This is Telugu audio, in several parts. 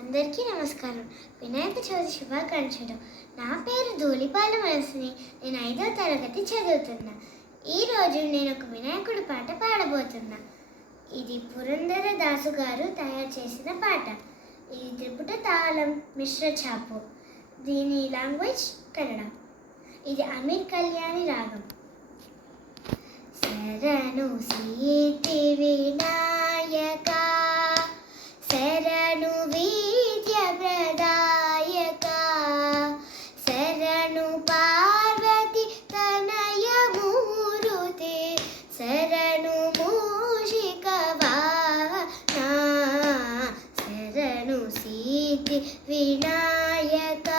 అందరికీ నమస్కారం. వినాయక చవితి శుభాకాంక్షలు. నా పేరు ధూళిపాల మనసుని. నేను 5వ తరగతి చదువుతున్నా. ఈరోజు నేను ఒక వినాయకుడి పాట పాడబోతున్నా. ఇది పురంధరదాసు గారు తయారు చేసిన పాట. ఇది త్రిపుట తాళం మిశ్ర ఛాపు. దీని లాంగ్వేజ్ కన్నడ. ఇది అమీర్ కళ్యాణి రాగం. శరణు సీతి వినాయక, శరణు విద్య ప్రదాయక, శరణు పార్వతి తనయ మూరుతి, శరణు మూషిక వాహన, శరణు సీతి వినాయక,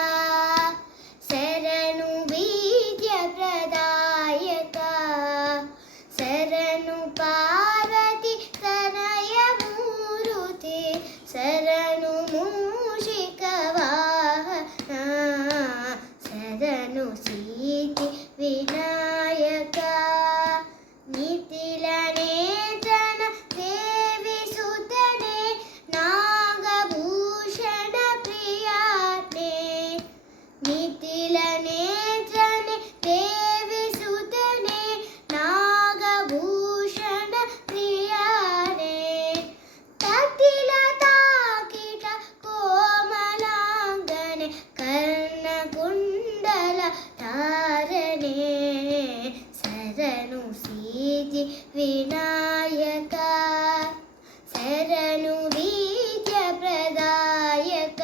శరణు విద్య ప్రదాయక, శరణు పార్వతి తనయ మూరుతి, శరణు మూషిక వాహన, శరణు సీతి వినాయక. నితిల నేత్రన దేవి సుతనే, నాగభూషణ ప్రియానే, నితిల నేత్రనే దేవి సుతనే, నాగభూషణ ప్రియానే, తతిల తాకిట కోమలాంగనే, కర్ణకుండల తారనే, శరణు సీతి వినాయక, శరణు విద్య ప్రదాయక,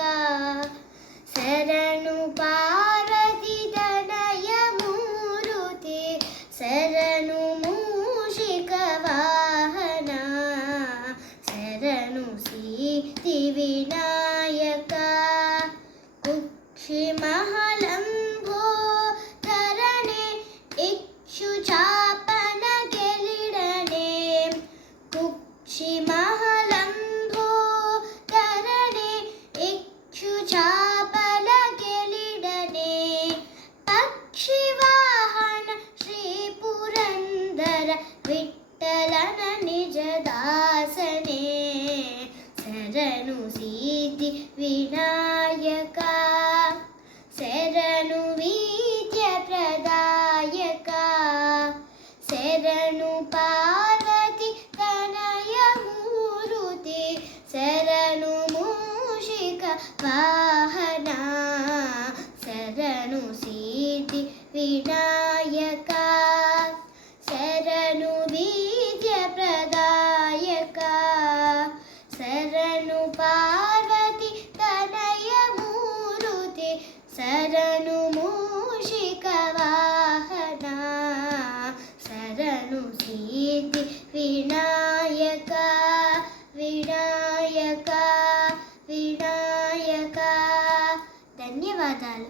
శరణు పార్వతి తనయ మూరుతి, శరణు మూషిక వాహన, శరణు సీతి వినాయక. కుక్షిమహలంభో ధరణే, ఇక్షుచాపన కెలిడనే, కుక్షిమహలంభో ధరణే, ఇక్షుచాపన కెలిడనే, పక్షివాహన శ్రీ పురందర విఠ్ఠలన నిజదాసనే, శరణు సీతి వినాయక, శరణు విద్య ప్రదాయక, శరణు పార్వతి తనయ మూరుతి, శరణు మూషిక వాహన, శరణు సీతి వినాయక, శరణు విద్య ప్రదాయక, శరణు పార్వతి తనయ మూరుతి, శరణు మూషిక వాహన, శరణు సీతి వినాయక, వినాయక, వినాయక. ధన్యవాదాలు.